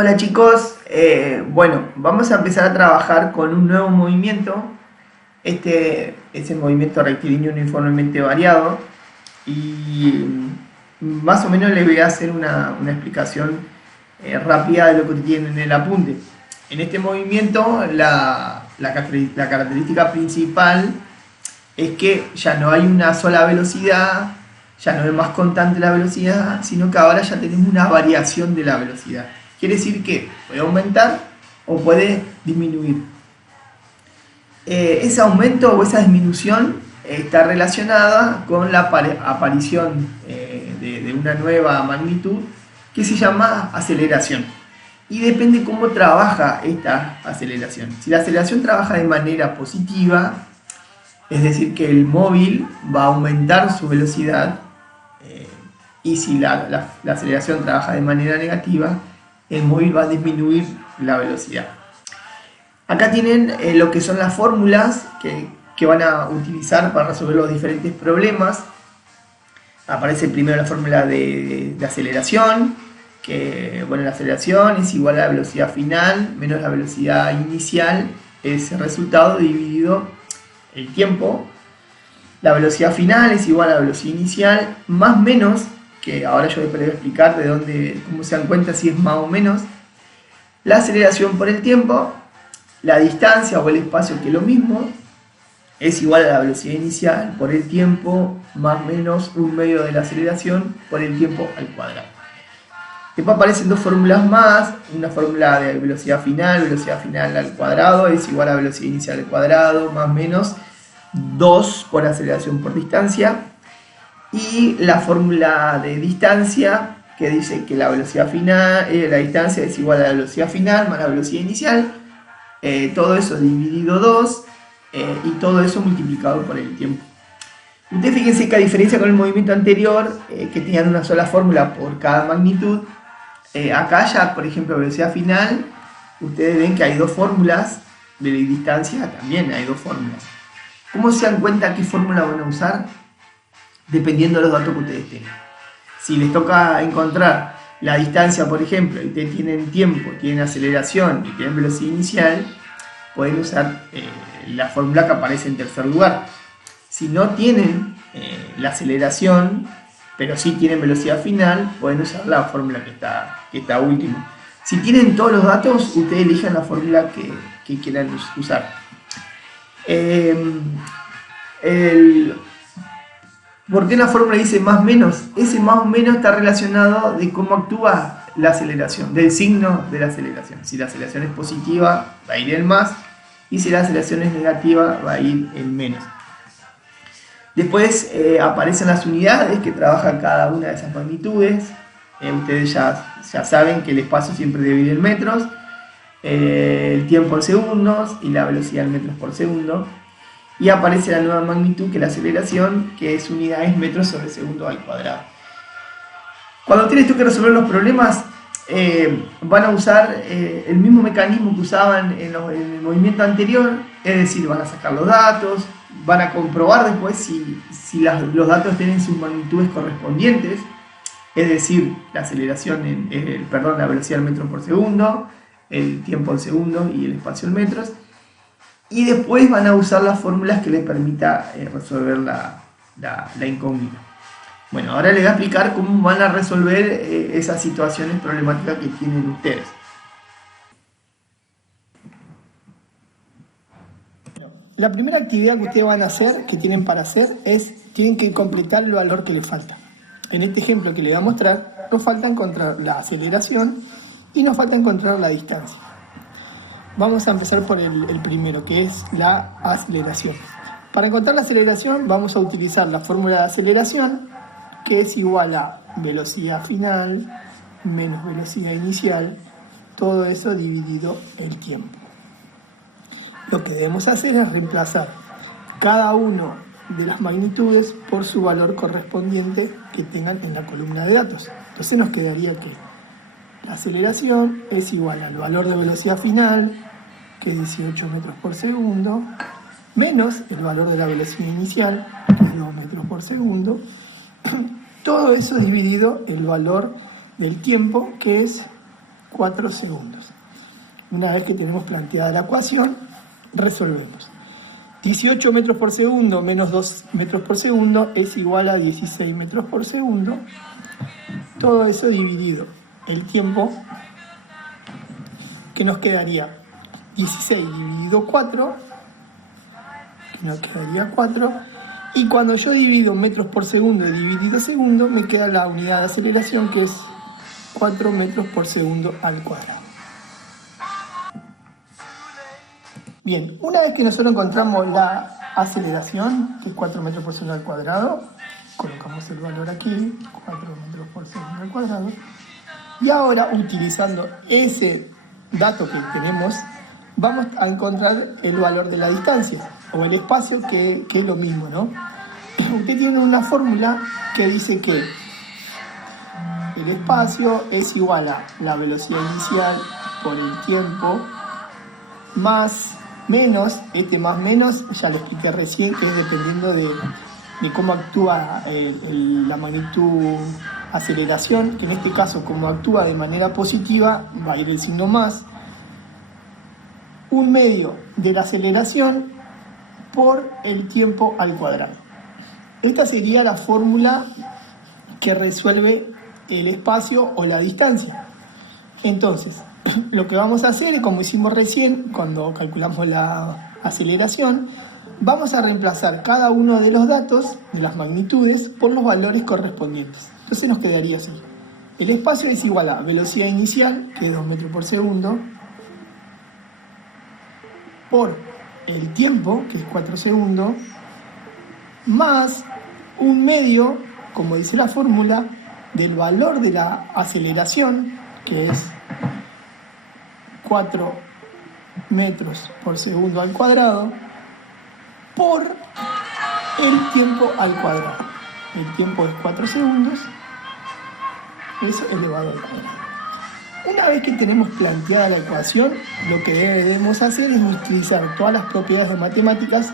Hola chicos, bueno, vamos a empezar a trabajar con un nuevo movimiento. Este es el movimiento rectilíneo uniformemente variado y más o menos les voy a hacer una explicación rápida de lo que tienen en el apunte. En este movimiento la característica principal es que ya no hay una sola velocidad, ya no es más constante la velocidad, sino que ahora ya tenemos una variación de la velocidad. Quiere decir que puede aumentar o puede disminuir. Ese aumento o esa disminución está relacionada con la aparición de una nueva magnitud que se llama aceleración. Y depende cómo trabaja esta aceleración. Si la aceleración trabaja de manera positiva, es decir, que el móvil va a aumentar su velocidad, y si la aceleración trabaja de manera negativa, el móvil va a disminuir la velocidad. Acá tienen lo que son las fórmulas que van a utilizar para resolver los diferentes problemas. Aparece primero la fórmula de aceleración, que bueno, la aceleración es igual a la velocidad final menos la velocidad inicial, es el resultado dividido el tiempo. La velocidad final es igual a la velocidad inicial más menos, que ahora yo les voy a explicar cómo se dan cuenta si es más o menos, la aceleración por el tiempo, la distancia o el espacio, que es lo mismo, es igual a la velocidad inicial por el tiempo más menos un medio de la aceleración por el tiempo al cuadrado. Después aparecen dos fórmulas más, una fórmula de velocidad final al cuadrado es igual a velocidad inicial al cuadrado más menos 2 por aceleración por distancia. Y la fórmula de distancia, que dice que la velocidad final, la distancia es igual a la velocidad final más la velocidad inicial, todo eso dividido 2 y todo eso multiplicado por el tiempo. Ustedes fíjense que a diferencia con el movimiento anterior, que tenían una sola fórmula por cada magnitud, acá ya, por ejemplo, velocidad final, ustedes ven que hay dos fórmulas, de distancia también hay dos fórmulas. ¿Cómo se dan cuenta qué fórmula van a usar? Dependiendo de los datos que ustedes tengan. Si les toca encontrar la distancia, por ejemplo, y ustedes tienen tiempo, tienen aceleración y tienen velocidad inicial, pueden usar la fórmula que aparece en tercer lugar. Si no tienen la aceleración, pero sí tienen velocidad final, pueden usar la fórmula que está última. Si tienen todos los datos, ustedes elijan la fórmula que quieran usar. ¿Por qué la fórmula dice más menos? Ese más o menos está relacionado de cómo actúa la aceleración, del signo de la aceleración. Si la aceleración es positiva, va a ir el más, y si la aceleración es negativa, va a ir el menos. Después aparecen las unidades que trabajan cada una de esas magnitudes. Ustedes ya saben que el espacio siempre debe ir en metros, el tiempo en segundos y la velocidad en metros por segundo. Y aparece la nueva magnitud, que es la aceleración, que es unidades metros sobre segundo al cuadrado. Cuando ustedes toquen resolver los problemas, van a usar el mismo mecanismo que usaban en el movimiento anterior, es decir, van a sacar los datos, van a comprobar después si los datos tienen sus magnitudes correspondientes, es decir, la aceleración, la velocidad en metros por segundo, el tiempo en segundos y el espacio en metros. Y después van a usar las fórmulas que les permita resolver la incógnita. Bueno, ahora les voy a explicar cómo van a resolver esas situaciones problemáticas que tienen ustedes. La primera actividad que ustedes van a hacer, que tienen para hacer, tienen que completar el valor que les falta. En este ejemplo que les voy a mostrar, nos falta encontrar la aceleración y nos falta encontrar la distancia. Vamos a empezar por el primero, que es la aceleración. Para encontrar la aceleración vamos a utilizar la fórmula de aceleración, que es igual a velocidad final menos velocidad inicial, todo eso dividido el tiempo. Lo que debemos hacer es reemplazar cada una de las magnitudes por su valor correspondiente que tengan en la columna de datos. Entonces nos quedaría que la aceleración es igual al valor de velocidad final, que es 18 metros por segundo, menos el valor de la velocidad inicial, que es 2 metros por segundo. Todo eso dividido el valor del tiempo, que es 4 segundos. Una vez que tenemos planteada la ecuación, resolvemos. 18 metros por segundo menos 2 metros por segundo es igual a 16 metros por segundo. Todo eso dividido el tiempo, que nos quedaría 16 dividido 4, que nos quedaría 4. Y cuando yo divido metros por segundo y dividido segundo, me queda la unidad de aceleración, que es 4 metros por segundo al cuadrado. Bien, una vez que nosotros encontramos la aceleración, que es 4 metros por segundo al cuadrado, colocamos el valor aquí, 4 metros por segundo al cuadrado, y ahora utilizando ese dato que tenemos, vamos a encontrar el valor de la distancia, o el espacio, que es lo mismo, ¿no? Usted tiene una fórmula que dice que el espacio es igual a la velocidad inicial por el tiempo más menos, más menos, ya lo expliqué recién, que es dependiendo de cómo actúa la magnitud aceleración, que en este caso, como actúa de manera positiva, va a ir el signo más, un medio de la aceleración por el tiempo al cuadrado. Esta sería la fórmula que resuelve el espacio o la distancia. Entonces, lo que vamos a hacer, como hicimos recién cuando calculamos la aceleración, vamos a reemplazar cada uno de los datos, de las magnitudes, por los valores correspondientes. Entonces nos quedaría así. El espacio es igual a velocidad inicial, que es 2 metros por segundo, por el tiempo, que es 4 segundos, más un medio, como dice la fórmula, del valor de la aceleración, que es 4 metros por segundo al cuadrado, por el tiempo al cuadrado. El tiempo es 4 segundos, es elevado al cuadrado. Una vez que tenemos planteada la ecuación, lo que debemos hacer es utilizar todas las propiedades de matemáticas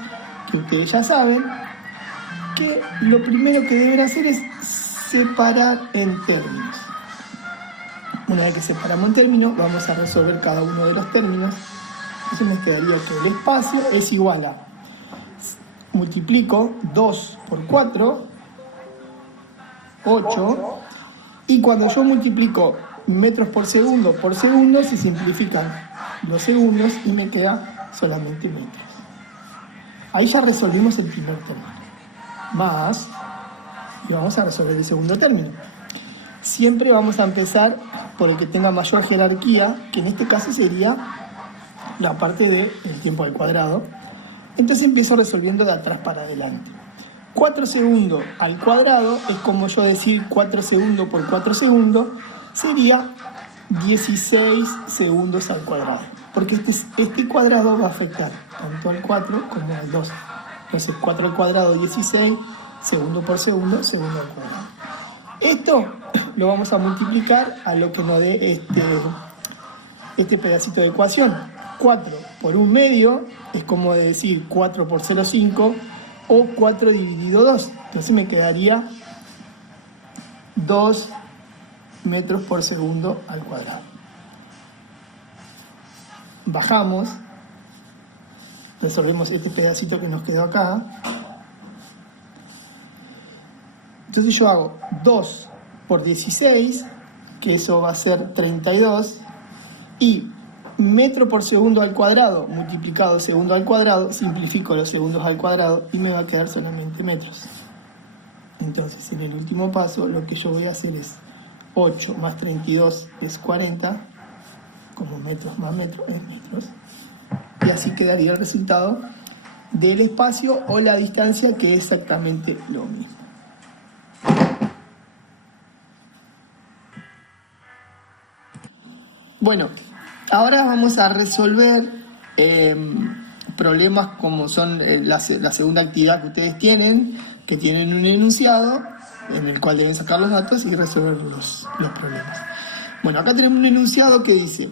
que ustedes ya saben, que lo primero que deben hacer es separar en términos. Una vez que separamos en términos, vamos a resolver cada uno de los términos. Entonces me quedaría que el espacio es igual a, multiplico 2 por 4, 8, y cuando yo multiplico metros por segundo, se simplifican los segundos y me queda solamente metros. Ahí ya resolvimos el primer término. Más, y vamos a resolver el segundo término. Siempre vamos a empezar por el que tenga mayor jerarquía, que en este caso sería la parte del tiempo al cuadrado. Entonces empiezo resolviendo de atrás para adelante. 4 segundos al cuadrado es como yo decir 4 segundos por 4 segundos, sería 16 segundos al cuadrado, porque este cuadrado va a afectar tanto al 4 como al 2. Entonces 4 al cuadrado, 16, segundo por segundo, segundo al cuadrado. Esto lo vamos a multiplicar a lo que nos dé este pedacito de ecuación. 4 por 1 medio es como decir 4 por 0,5 o 4 dividido 2. Entonces me quedaría 2 metros por segundo al cuadrado. Bajamos, resolvemos este pedacito que nos quedó acá. Entonces yo hago 2 por 16, que eso va a ser 32, y metro por segundo al cuadrado multiplicado segundo al cuadrado, simplifico los segundos al cuadrado y me va a quedar solamente metros. Entonces en el último paso lo que yo voy a hacer es 8 más 32 es 40, como metros más metros es metros, y así quedaría el resultado del espacio o la distancia, que es exactamente lo mismo. Bueno, ahora vamos a resolver problemas como son la segunda actividad que ustedes tienen, que tienen un enunciado en el cual deben sacar los datos y resolver los problemas. Bueno, acá tenemos un enunciado que dice: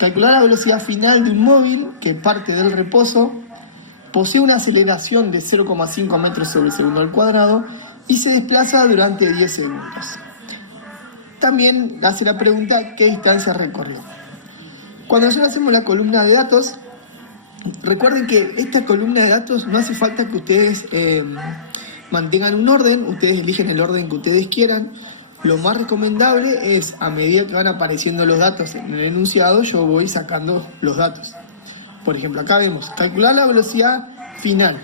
calcular la velocidad final de un móvil que parte del reposo, posee una aceleración de 0,5 metros sobre segundo al cuadrado y se desplaza durante 10 segundos. también hace la pregunta ¿qué distancia recorrió? Cuando nosotros hacemos la columna de datos, recuerden que esta columna de datos no hace falta que ustedes mantengan un orden, ustedes eligen el orden que ustedes quieran. Lo más recomendable es, a medida que van apareciendo los datos en el enunciado, yo voy sacando los datos. Por ejemplo, acá vemos, calcular la velocidad final.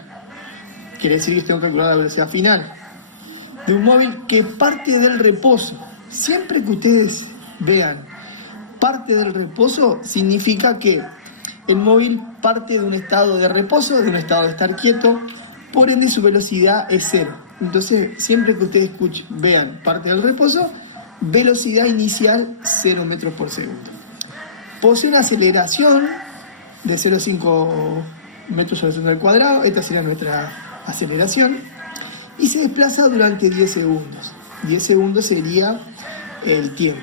Quiere decir que tengo que calcular la velocidad final de un móvil que parte del reposo. Siempre que ustedes vean parte del reposo, significa que el móvil parte de un estado de reposo, de un estado de estar quieto, por ende su velocidad es 0. Entonces, siempre que ustedes vean parte del reposo, velocidad inicial 0 metros por segundo. Posee una aceleración de 0,5 metros sobre segundo al cuadrado, esta sería nuestra aceleración, y se desplaza durante 10 segundos. 10 segundos sería el tiempo.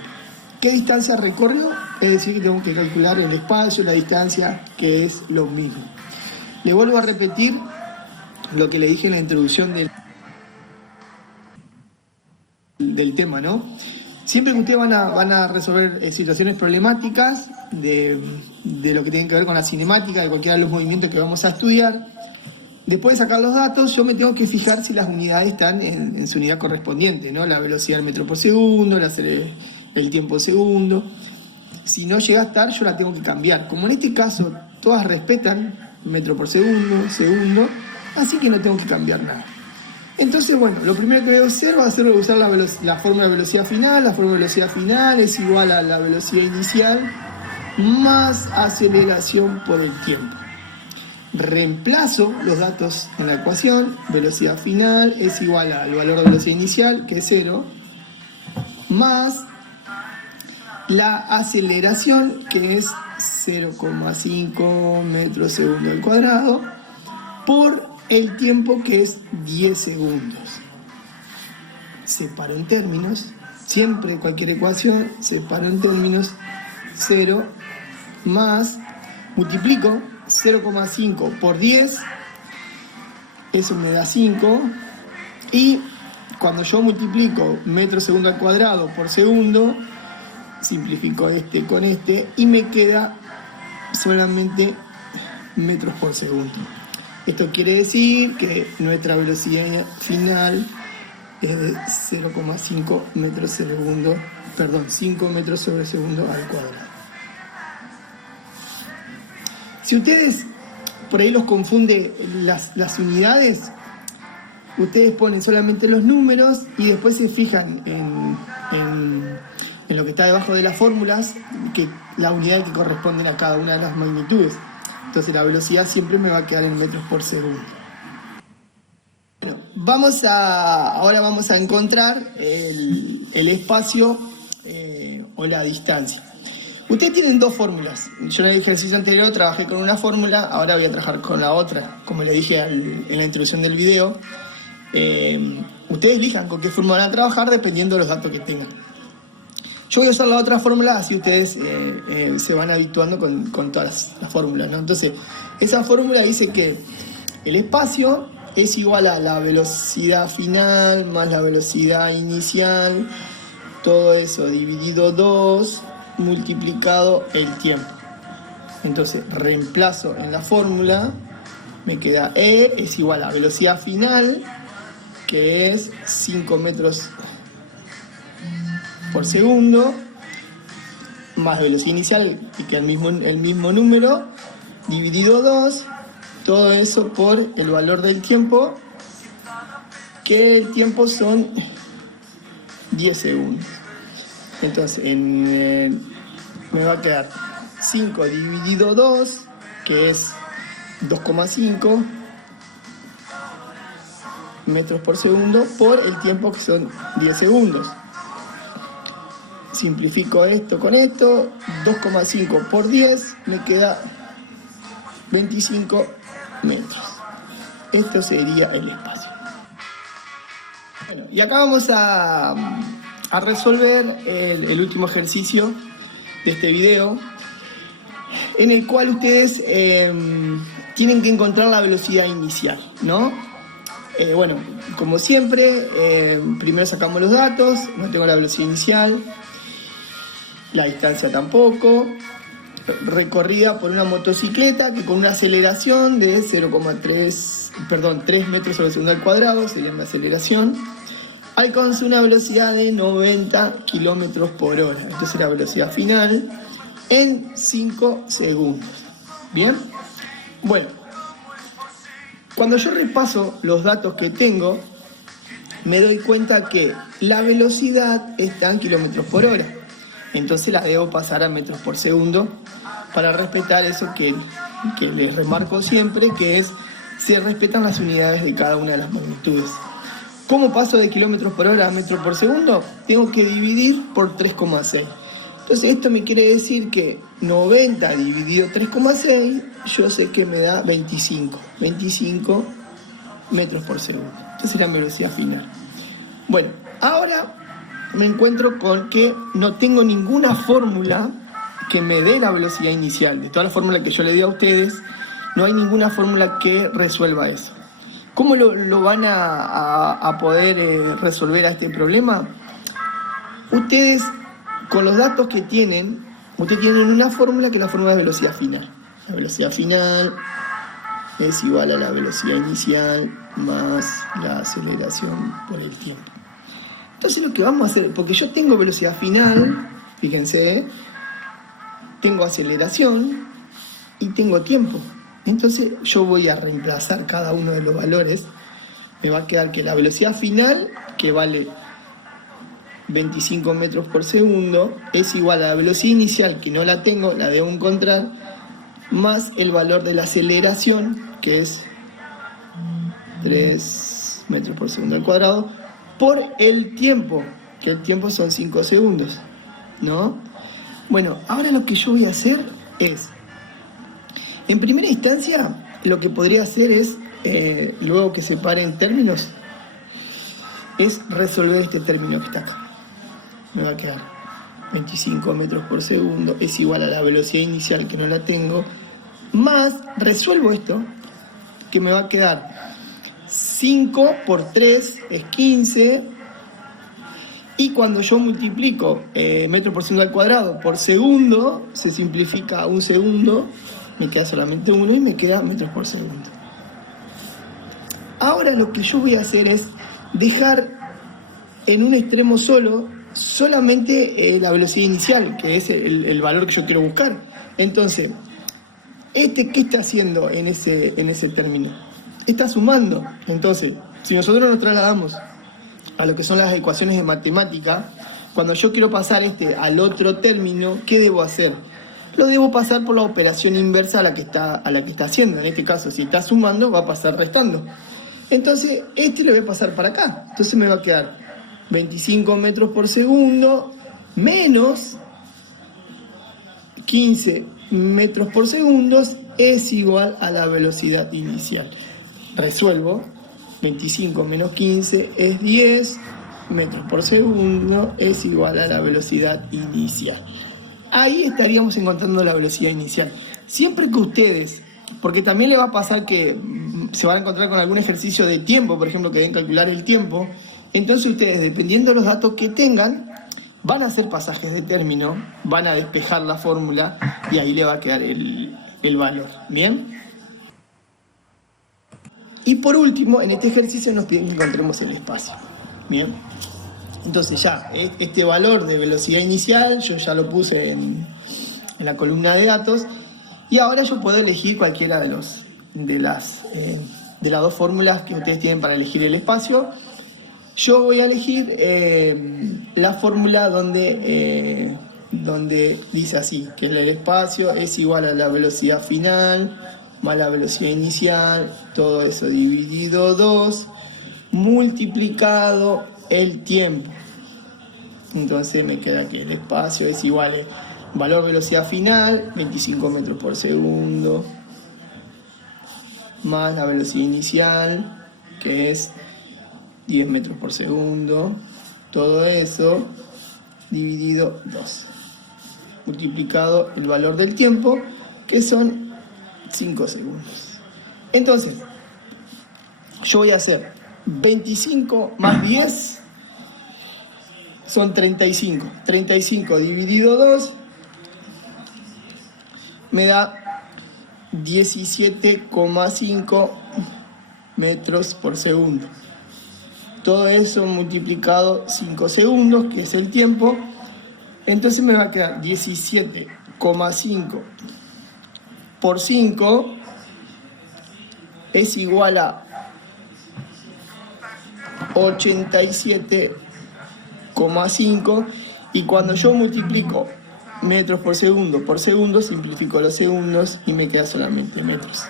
¿Qué distancia recorrió? Es decir, que tengo que calcular el espacio, la distancia, que es lo mismo. Le vuelvo a repetir lo que le dije en la introducción del tema, ¿no? Siempre que ustedes van a resolver situaciones problemáticas de lo que tiene que ver con la cinemática, de cualquiera de los movimientos que vamos a estudiar, después de sacar los datos, yo me tengo que fijar si las unidades están en su unidad correspondiente, ¿no? La velocidad del metro por segundo, el tiempo segundo. Si no llega a estar, yo la tengo que cambiar. Como en este caso todas respetan metro por segundo, segundo, así que no tengo que cambiar nada. Entonces, bueno, lo primero que voy a hacer va a ser usar la fórmula de velocidad final. La fórmula de velocidad final es igual a la velocidad inicial más aceleración por el tiempo. Reemplazo los datos en la ecuación. Velocidad final es igual al valor de velocidad inicial, que es 0, más la aceleración, que es 0,5 metros segundo al cuadrado, por el tiempo, que es 10 segundos. Separo en términos, siempre cualquier ecuación, separo en términos, 0 más, multiplico 0,5 por 10, eso me da 5, y cuando yo multiplico metro segundo al cuadrado por segundo, simplifico este con este y me queda solamente metros por segundo. Esto quiere decir que nuestra velocidad final es de 0,5 metros segundo, 5 metros sobre segundo al cuadrado. Si ustedes por ahí los confunde las unidades, ustedes ponen solamente los números y después se fijan en lo que está debajo de las fórmulas, que la unidad que corresponden a cada una de las magnitudes. Entonces la velocidad siempre me va a quedar en metros por segundo. Bueno, ahora vamos a encontrar el espacio o la distancia. Ustedes tienen dos fórmulas. Yo en el ejercicio anterior trabajé con una fórmula, ahora voy a trabajar con la otra, como le dije en la introducción del video. Ustedes elijan con qué fórmula van a trabajar dependiendo de los datos que tengan. Yo voy a usar la otra fórmula, así ustedes se van habituando con todas las fórmulas, ¿no? Entonces, esa fórmula dice que el espacio es igual a la velocidad final más la velocidad inicial, todo eso dividido 2, multiplicado el tiempo. Entonces, reemplazo en la fórmula, me queda E es igual a velocidad final, que es 5 metros por segundo, más velocidad inicial, y que el mismo número, dividido 2, todo eso por el valor del tiempo, que el tiempo son 10 segundos. Entonces, me va a quedar 5 dividido 2, que es 2,5 metros por segundo, por el tiempo, que son 10 segundos. Simplifico esto con esto, 2,5 por 10 me queda 25 metros. Esto sería el espacio. Bueno, y acá vamos a resolver el último ejercicio de este video, en el cual ustedes tienen que encontrar la velocidad inicial, ¿no? Bueno, como siempre, primero sacamos los datos, no tengo la velocidad inicial, la distancia tampoco, recorrida por una motocicleta que con una aceleración de 3 metros sobre segundo al cuadrado, sería una aceleración, alcanza una velocidad de 90 kilómetros por hora. Esta es la velocidad final en 5 segundos. ¿Bien? Bueno, cuando yo repaso los datos que tengo, me doy cuenta que la velocidad está en kilómetros por hora. Entonces la debo pasar a metros por segundo para respetar eso que les remarco siempre, que es, se respetan las unidades de cada una de las magnitudes. ¿Cómo paso de kilómetros por hora a metros por segundo? Tengo que dividir por 3,6. Entonces esto me quiere decir que 90 dividido 3,6, yo sé que me da 25 metros por segundo. Esa es la velocidad final. Bueno, ahora me encuentro con que no tengo ninguna fórmula que me dé la velocidad inicial. De todas las fórmulas que yo le di a ustedes, no hay ninguna fórmula que resuelva eso. ¿Cómo lo van a poder resolver a este problema? Ustedes, con los datos que tienen, ustedes tienen una fórmula que es la fórmula de velocidad final. La velocidad final es igual a la velocidad inicial más la aceleración por el tiempo. Entonces lo que vamos a hacer, porque yo tengo velocidad final, fíjense, tengo aceleración y tengo tiempo. Entonces yo voy a reemplazar cada uno de los valores. Me va a quedar que la velocidad final, que vale 25 metros por segundo, es igual a la velocidad inicial, que no la tengo, la debo encontrar, más el valor de la aceleración, que es 3 metros por segundo al cuadrado, por el tiempo, que el tiempo son 5 segundos, ¿no? Bueno, ahora lo que yo voy a hacer es, en primera instancia, lo que podría hacer es, luego que separen términos, es resolver este término que está acá. Me va a quedar 25 metros por segundo es igual a la velocidad inicial, que no la tengo, más, resuelvo esto, que me va a quedar 5 por 3 es 15, y cuando yo multiplico metro por segundo al cuadrado por segundo, se simplifica a un segundo, me queda solamente uno y me queda metros por segundo. Ahora lo que yo voy a hacer es dejar en un extremo solamente la velocidad inicial, que es el valor que yo quiero buscar. Entonces, ¿qué está haciendo en ese término? Está sumando. Entonces, si nosotros nos trasladamos a lo que son las ecuaciones de matemática, cuando yo quiero pasar al otro término, ¿qué debo hacer? Lo debo pasar por la operación inversa a la que está haciendo. En este caso, si está sumando, va a pasar restando. Entonces, lo voy a pasar para acá. Entonces me va a quedar 25 metros por segundo menos 15 metros por segundo es igual a la velocidad inicial. Resuelvo. 25 menos 15 es 10 metros por segundo es igual a la velocidad inicial. Ahí estaríamos encontrando la velocidad inicial. Siempre que ustedes, porque también le va a pasar que se van a encontrar con algún ejercicio de tiempo, por ejemplo, que deben calcular el tiempo, entonces ustedes, dependiendo de los datos que tengan, van a hacer pasajes de término, van a despejar la fórmula y ahí le va a quedar el valor. ¿Bien? Y por último, en este ejercicio nos piden que encontremos el espacio. ¿Bien? Entonces ya, este valor de velocidad inicial, yo ya lo puse en la columna de datos, y ahora yo puedo elegir cualquiera de las dos fórmulas que ustedes tienen para elegir el espacio. Yo voy a elegir la fórmula donde dice así, que el espacio es igual a la velocidad final más la velocidad inicial, todo eso dividido 2, multiplicado el tiempo. Entonces me queda que el espacio es igual a valor velocidad final, 25 metros por segundo, más la velocidad inicial, que es 10 metros por segundo, todo eso dividido 2, multiplicado el valor del tiempo, que son 5 segundos. Entonces, yo voy a hacer 25 más 10 son 35. 35 dividido 2 me da 17,5 metros por segundo. Todo eso multiplicado 5 segundos, que es el tiempo. Entonces me va a quedar 17,5 por 5 es igual a 87,5, y cuando yo multiplico metros por segundo, simplifico los segundos y me queda solamente metros.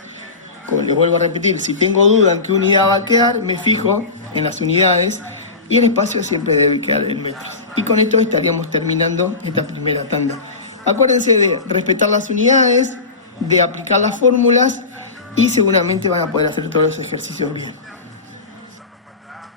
Como les vuelvo a repetir, si tengo duda en qué unidad va a quedar, me fijo en las unidades y el espacio siempre debe quedar en metros. Y con esto estaríamos terminando esta primera tanda. Acuérdense de respetar las unidades, de aplicar las fórmulas y seguramente van a poder hacer todos los ejercicios bien.